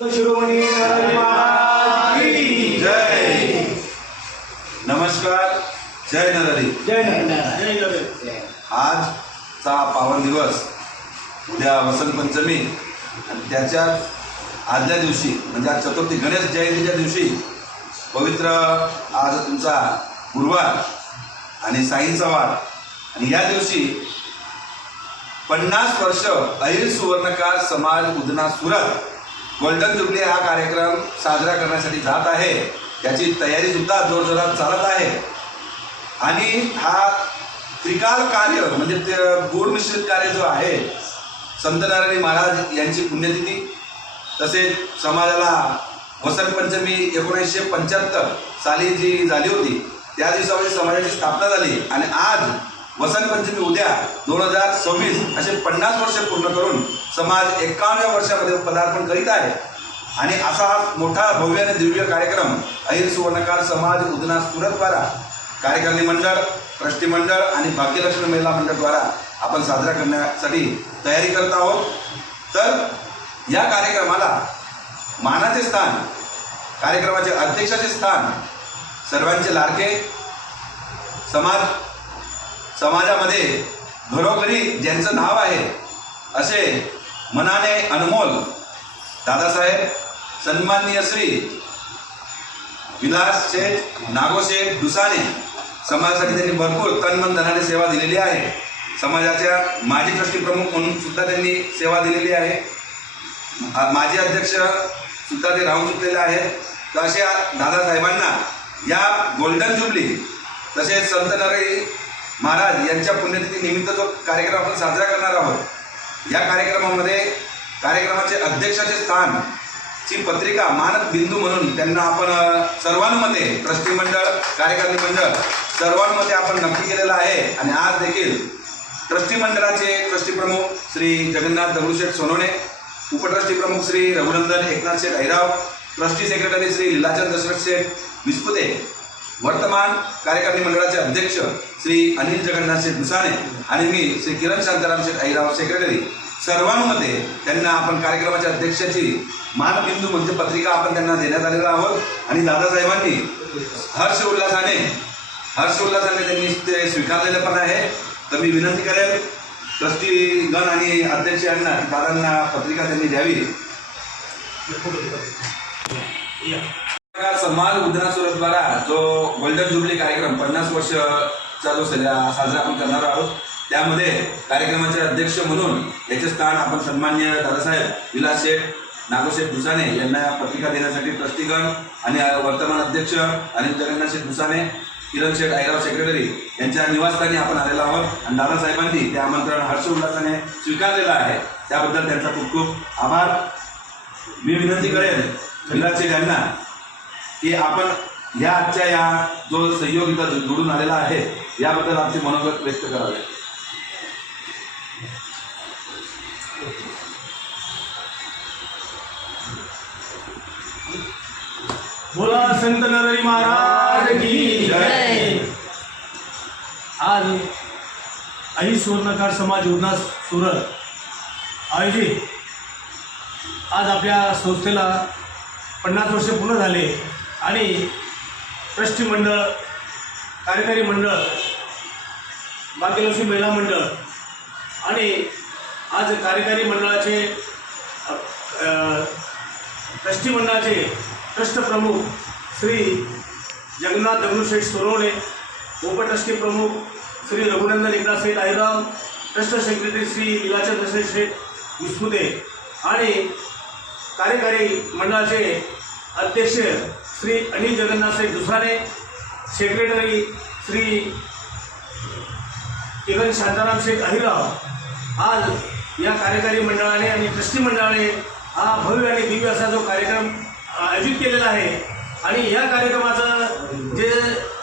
शिरोमणी नरहरी महाराज की जय। नमस्कार, जय नरहरी। जय नरहरी। आजचा पावन दिवस, उद्या वसंत पंचमी आणि त्याच्या आदल्या दिवशी म्हणजे आज चतुर्थी गणेश जयंतीच्या दिवशी पवित्र आज तुमचा गुरुवार आणि साईंचा वार आणि या दिवशी 50 वर्ष अहिर सुवर्णकार समाज उदना सुरत गोल्डन जुबली हा कार्यक्रम साजरा करण्यासाठी जात आहे। त्याची तयारी सुद्धा जोरजोरात चालत आहे आणि हा त्रिकाल कार्य म्हणजे ते गुण मिश्रित कार्य जो आहे, संत नरहरी महाराज यांची पुण्यतिथी, तसेच समाजाला वसंत पंचमी 1975 साली जी झाली होती त्या दिवसामध्ये समाजाची स्थापना झाली आणि आज वसंत पंचमी उद्या 2026 असे 50 वर्ष पूर्ण करून समाज 51व्या वर्षामध्ये पदार्पण करीत आहे आणि असा हा मोठा भव्य आणि दिव्य कार्यक्रम अहिर सुवर्णकार समाज उदना सुरत द्वारा कार्यकारिणी मंडळ, ट्रस्टी मंडळ आणि भाग्यलक्ष्मी महिला मंडळ द्वारा आपण साजरा करण्यासाठी तयारी करत आहोत। तर या कार्यक्रमाला मानाचे स्थान, कार्यक्रमाचे अध्यक्षाचे स्थान, सर्वांचे लाडके, समाजामध्ये घरोघरी ज्यांचं नाव आहे असे मनाने अनमोल दादासाहेब सन्माननीय श्री विलास शेठ नागोशेठ दुसाने, समाजासाठी त्यांनी भरपूर तनमन धनाने सेवा दिलेली आहे। समाजाच्या माजी ट्रस्टी प्रमुख म्हणून सुद्धा त्यांनी सेवा दिलेली आहे। माजी अध्यक्ष सुद्धा ते राहून चुकलेले आहेत। तर अशा दादासाहेबांना या गोल्डन जुबली तसेच संत नरहरी महाराज यांच्या पुण्यतिथी निमित्त जो कार्यक्रम आपण साजरा करणार आहोत, या कार्यक्रमामध्ये कार्यक्रमाचे अध्यक्षाचे स्थान ची पत्रिका मानक बिंदू म्हणून त्यांना आपण सर्वानुमते, ट्रस्टी मंडळ, कार्यकारिणी मंडळ सर्वानुमते आपण नक्की केलेलं आहे आणि आज देखील ट्रस्टी मंडळाचे ट्रस्टी प्रमुख श्री जगन्नाथ दगडूशेठ सोनवणे, उपट्रस्टी प्रमुख श्री रघुनंदन एकनाथ शेठ अहिराव, ट्रस्टी सेक्रेटरी श्री लीलाचंद दशरथ शेठ विस्पुते, वर्तमान कार्यकारिणी मंडळाचे अध्यक्ष श्री अनिल जगन्नाथ शेठ दुसाने आणि मी श्री किरण शांताराम शेठ अहिराव सेक्रेटरी, सर्वानुमते त्यांना आपण कार्यक्रमाच्या अध्यक्षाची मानबिंदू म्हणजे पत्रिका आपण त्यांना देण्यात आलेला आहोत आणि दादासाहेबांनी हर्ष उल्हासाने त्यांनी ते स्वीकारलेलं पण आहे। तर मी विनंती करेन ट्रस्टीगण आणि अध्यक्ष यांना दादांना पत्रिका त्यांनी द्यावी। समाज उदना सुरत द्वारा जो गोल्डन जुबली कार्यक्रम 50 वर्षचा जो साजरा आपण करणार आहोत, त्यामध्ये कार्यक्रमाचे अध्यक्ष म्हणून याचे स्थान आपण सन्माननीय दादासाहेब विलास शेठ नागोशेठ दुसाने यांना पत्रिका देण्यासाठी ट्रस्टीगण आणि वर्तमान अध्यक्ष अनिल जगन्नाथ शेठ दुसाने, किरण शेठ अहिराव सेक्रेटरी यांच्या निवासस्थानी आपण आलेलो आहोत आणि दादासाहेबांनी ते आमंत्रण हर्ष उल्हासाने स्वीकारलेलं आहे। त्याबद्दल त्यांचा खूप खूप आभार। मी विनंती करेन विलास शेठ यांना की आपण या आजच्या या जो सहयोग इथं जोडून आलेला आहे याबद्दल आमचे मनोगत व्यक्त करावे। बोला संत नरहरी महाराज की जय। आज अहिर सुवर्णकार समाज उदना सुरत आयोजित आज आपल्या संस्थेला 50 वर्ष पूर्ण झाले आणि ट्रस्टी मंडळ, कार्यकारी मंडळ, भाग्यलक्ष्मी महिला मंडळ आणि आज कार्यकारी मंडळाचे ट्रस्टी मंडळाचे ट्रस्ट प्रमुख श्री जगन्नाथ दगडूशेठ सोनवणे, उपट्रस्टी प्रमुख श्री रघुनंदन एकनाथ शेठ अहिराव, ट्रस्ट सेक्रेटरी श्री लीलाचंद दशरथ शेठ विस्पुते आणि कार्यकारी मंडळाचे अध्यक्ष श्री अनिल जगन्नाथ शेठ दुसाने, सेक्रेटरी श्री किरण शांताराम शेठ अहिराव। आज या कार्यकारी मंडळाने आणि ट्रस्टी मंडळाने हा भव्य आणि दिव्य असा जो कार्यक्रम आयोजित केलेला आहे आणि या कार्यक्रमाचं जे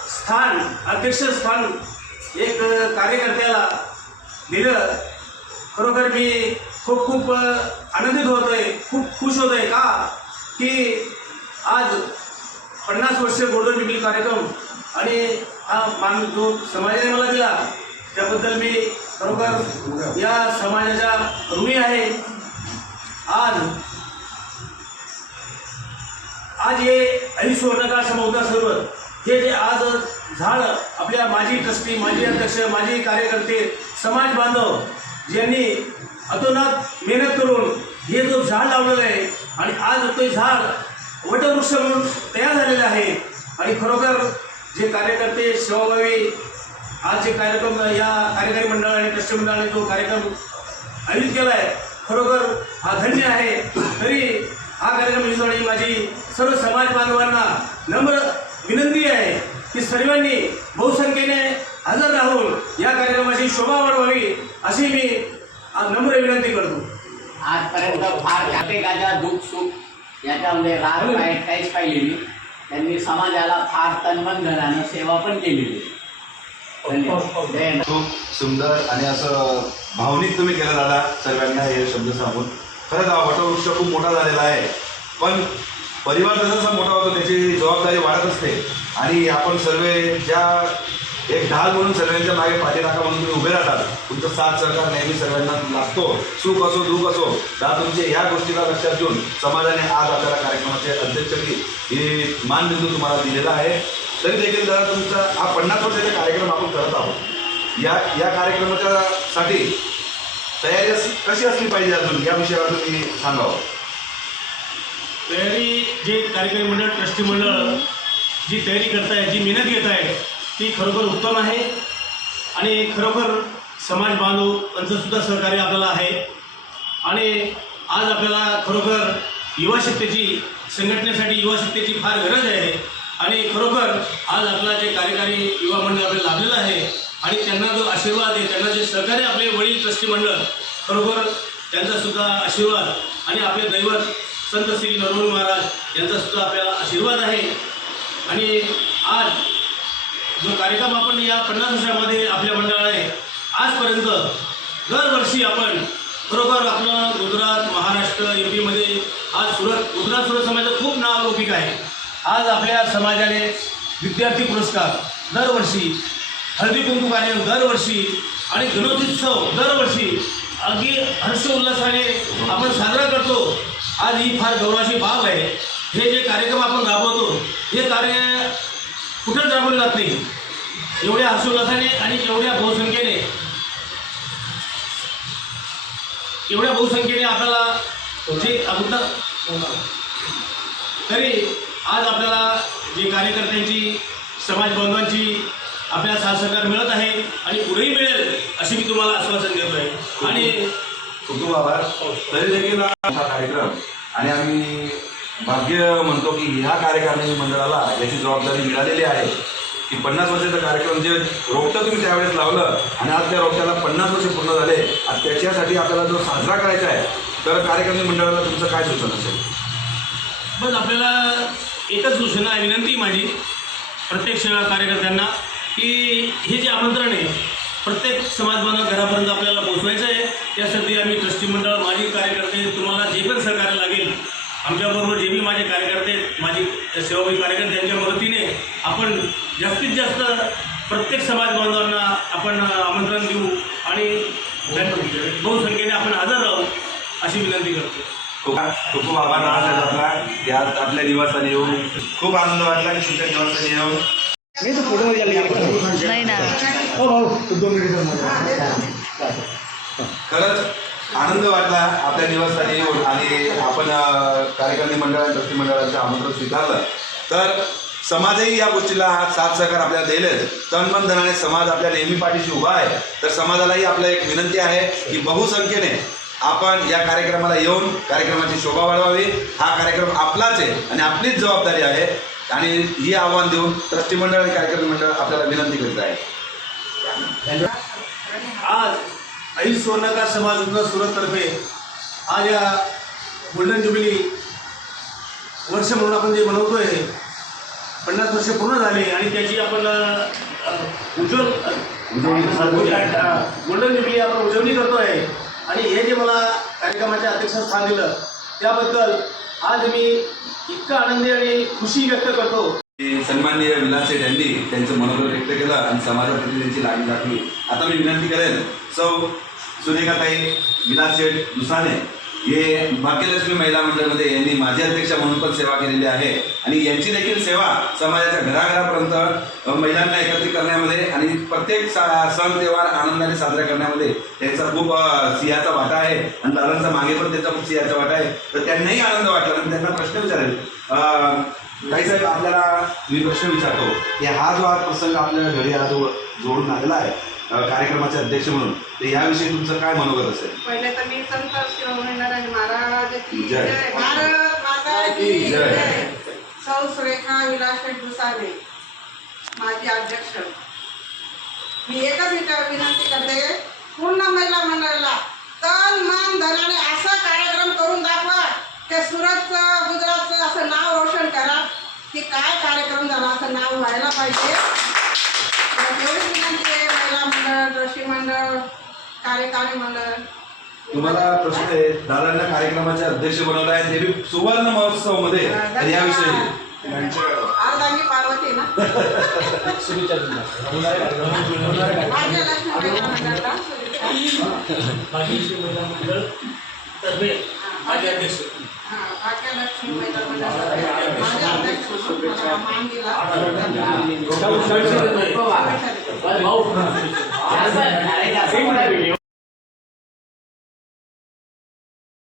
स्थान, अध्यक्ष स्थान एक कार्यकर्त्याला दिलं, खरोखर मी खूप खूप आनंदित होतो आहे, खूप खुश होतो आहे का की आज 50 वर्ष गोल्डन जुबली कार्यक्रम आणि हा मान जो समाजाने मला दिला त्याबद्दल मी खरोखर या समाजाचा ऋणी आहे। आज आज हे आई सुवर्णकाळ समोदा सर्व हे जे आज झाड आपल्या माजी ट्रस्टी, माजी अध्यक्ष, माजी कार्यकर्ते, समाज बांधव ज्यांनी अतोनात मेहनत करून हे जो झाड लावलेलं आहे आणि आज ते झाड वटवृक्ष म्हणून तयार झालेलं आहे. आणि खरोखर जे कार्यकर्ते सेवाभावी आज जे कार्यक्रम या कार्यकारी मंडळ आणि ट्रस्टी मंडळाने जो कार्यक्रम आयोजित केला आहे खरोखर हा धन्य आहे. तरी हा कार्यक्रम यशस्वी माझी सर्व समाज बांधवांना नम्र विनंती आहे की सर्वांनी बहुसंख्येने हजर राहून या कार्यक्रमाची शोभा वाढवावी अशी मी नम्र विनंती करतो. आजपर्यंत फार प्रत्येकाच्या दुःख सुख याच्यामध्ये राग काहीच पाहिलेली. त्यांनी समाजाला फार तनमन धनानं सेवा पण केलेली. धन्यवाद. खूप सुंदर आणि असं भावनिक तुम्ही केलं दादा सर्वांना हे शब्द सांगून. खरंच हा वटवृक्ष खूप मोठा झालेला आहे, पण परिवार जसा मोठा होतो त्याची जबाबदारी वाढत असते. आणि आपण सर्व ज्या एक ढाल म्हणून सर्वांच्या मागे पाठीराखा म्हणून तुम्ही उभे राहतात. तुमचं साथ सहकार नेहमी सर्वांना लागतो. सुख असो दुःख असो दा तुमचे ह्या गोष्टीला लक्षात घेऊन समाजाने आज आपल्याला कार्यक्रमाचे अध्यक्षपदी हे मानबिंदू तुम्हाला दिलेला आहे. तरी देखील जरा तुमचा हा 50 वर्षाचा कार्यक्रम आपण करत आहोत. या कार्यक्रमाच्या साठी तयारी कशी असली पाहिजे अजून या विषयावर तुम्ही सांगावं. तयारी जे कार्यकारी मंडळ ट्रस्टी मंडळ जी तयारी करत आहे, जी मेहनत घेत आहे ती खरोखर उत्तम आहे. आणि खरोखर समाज बांधवांचं सुद्धा सहकार्य आपल्याला आहे. आणि आज आपल्याला खरोखर युवाशक्तीची संघटनेसाठी युवाशक्तीची फार गरज आहे. आणि खरोखर आज आपला जे कार्यकारी युवा मंडळ आपल्याला लाभलेलं आहे आणि त्यांना जो आशीर्वाद आहे, त्यांना जे सहकार्य आपले वडील ट्रस्टी मंडळ खरोखर त्यांचासुद्धा आशीर्वाद आणि आपले दैवत संत श्री नरहरी महाराज यांचासुद्धा आपल्याला आशीर्वाद आहे. आणि आज जो कार्यक्रम आपण या 50 वर्षामध्ये आपल्या मंडळाने आजपर्यंत दरवर्षी आपण खरोखर आपलं गुजरात, महाराष्ट्र, MP आज गुजरात सुरत समाजाचं खूप नावलौकिक आहे. आज आपल्या समाजाने विद्यार्थी पुरस्कार दरवर्षी, हळदी कुंकू कार्यक्रम दरवर्षी आणि गणेशोत्सव दरवर्षी अगदी हर्षोल्लासाने आपण साजरा करतो. आज ही फार गौरवाची बाब आहे. हे जे कार्यक्रम आपण राबवतो हे कार्य कुठंच राबवले जात नाही. एवढ्या हर्षोल्लासाने आणि एवढ्या बहुसंख्येने आपल्याला जे तरी आज आपल्याला जे कार्यकर्त्यांची, समाज बांधवांची आपल्याला साथ सहकार मिळत आहे आणि पुढेही मिळेल अशी मी तुम्हाला आश्वासन देतो आहे. आणि खूप आभार. तरी देखील हा कार्यक्रम आणि आम्ही भाग्य म्हणतो की ह्या कार्यकारिणी मंडळाला याची जबाबदारी मिळालेली आहे की 50 वर्षाचा कार्यक्रम जे रोपटं तुम्ही त्यावेळेस लावलं आणि आज त्या रोपट्याला 50 वर्ष पूर्ण झाले. आज त्याच्यासाठी आपल्याला जो साजरा करायचा आहे तर कार्यकारिणी मंडळाला तुमचं काय सूचना असेल. बस आपल्याला एकच सूचना, विनंती माझी प्रत्येक सेवा कार्यकर्त्यांना की हे जे आमंत्रण आहे प्रत्येक समाज बांधव घरापर्यंत आपल्याला पोचवायचं आहे. त्यासाठी आम्ही ट्रस्टी मंडळ, माजी कार्यकर्ते, तुम्हाला जे पण सहकार्य लागेल आमच्याबरोबर जे बी माझे कार्यकर्ते, माझी सेवाभावी कार्यकर्ते यांच्या मदतीने आपण जास्तीत जास्त प्रत्येक समाज बांधवांना आपण आमंत्रण देऊ आणि बहुसंख्येने आपण हजर राहू अशी विनंती करतो. खूप खूप आभार मानला आपला या आपल्या निवासाने येऊन खूप आनंद वाटला की तुमच्या निवासाने येऊन. नाही ना. खरंच आनंद वाटला आपल्या निवासस्थानी येऊन आणि आपण कार्यकारिणी मंडळ, ट्रस्टी मंडळाचं आमंत्रण स्वीकारलं. तर समाजही या गोष्टीला साथ सहकार आपल्याला देईलच. तन मन धनाने समाज आपल्या नेहमी पाठीशी उभा आहे. तर समाजालाही आपलं एक विनंती आहे की बहुसंख्येने आपण या कार्यक्रमाला येऊन कार्यक्रमाची शोभा वाढवावी. हा कार्यक्रम आपलाच आहे आणि आपलीच जबाबदारी आहे आणि ही आव्हान देऊन ट्रस्टी मंडळ आणि कार्यक्रम मंडळ आपल्याला विनंती करीत आहे. आज आई सुवर्णकाळ समाज गुजरात सुरततर्फे आज या गोल्डन ज्युबिली वर्ष म्हणून आपण जे मनवतोय 50 वर्ष पूर्ण झाले आणि त्याची आपण गोल्डन ज्युबिली आपण उजवणी करतोय. आणि हे जे मला कार्यक्रमाच्या अध्यक्षस्थान दिलं त्याबद्दल आज मी इतका आनंदी आणि खुशी व्यक्त करतो. सन्माननीय विलास शेठ यांनी त्यांचं मनोबल व्यक्त केलं आणि समाजाप्रती त्यांची लागणी दाखवली. आता मी विनंती करेन सौ सुरेखाताई विलास शेठ दुसाने हे भाग्यलक्ष्मी महिला मंडळमध्ये यांनी माजी अध्यक्ष म्हणून पण सेवा केलेली आहे आणि यांची देखील सेवा समाजाच्या घराघरापर्यंत महिलांना एकत्रित करण्यामध्ये आणि प्रत्येक सण त्योहार आनंदाने साजरा करण्यामध्ये त्यांचा खूप सिंहाचा वाटा आहे आणि दादांचा मागे पण त्यांचा खूप सिंहाचा वाटा आहे. तर त्यांनाही आनंद वाटला आणि त्यांना प्रश्न विचारेल. काही साहेब, आपल्याला मी प्रश्न विचारतो की हा जो आज प्रसंग आपल्या घरी आज जोडून आलेला आहे कार्यक्रमाचे अध्यक्ष म्हणून, तर याविषयी तुमचं काय मनोगत असेल? पहिले तर मी संत शिरोमणी महाराजाची जय. जय, भारत माता की जय. सौ सुरेखा विलास दुसाने माझी अध्यक्ष. मी एकच विनंती करते, पूर्ण महिला मंडळाला तन मन धनाने असा कार्यक्रम करून दाखवा की सुरतचं गुजरातचं असं नाव रोशन करा की काय कार्यक्रम झाला असं नाव व्हायला पाहिजे. एवढी विनंती आहे. महिला मंडळ, जोशी मंडळ, कार्यकारी मंडळ. तुम्हाला प्रश्न आहे, दादांना कार्यक्रमाचे अध्यक्ष बनवलं आहे ते बी सुवर्ण महोत्सव मध्ये, तर याविषयी अर्धांगी पार्वती ना माझ्या लक्ष्मी महिला मंडळाला भाग्यलक्ष्मी महिला मंडळाला माझ्या अध्यक्ष मला मान दिला. भाऊ,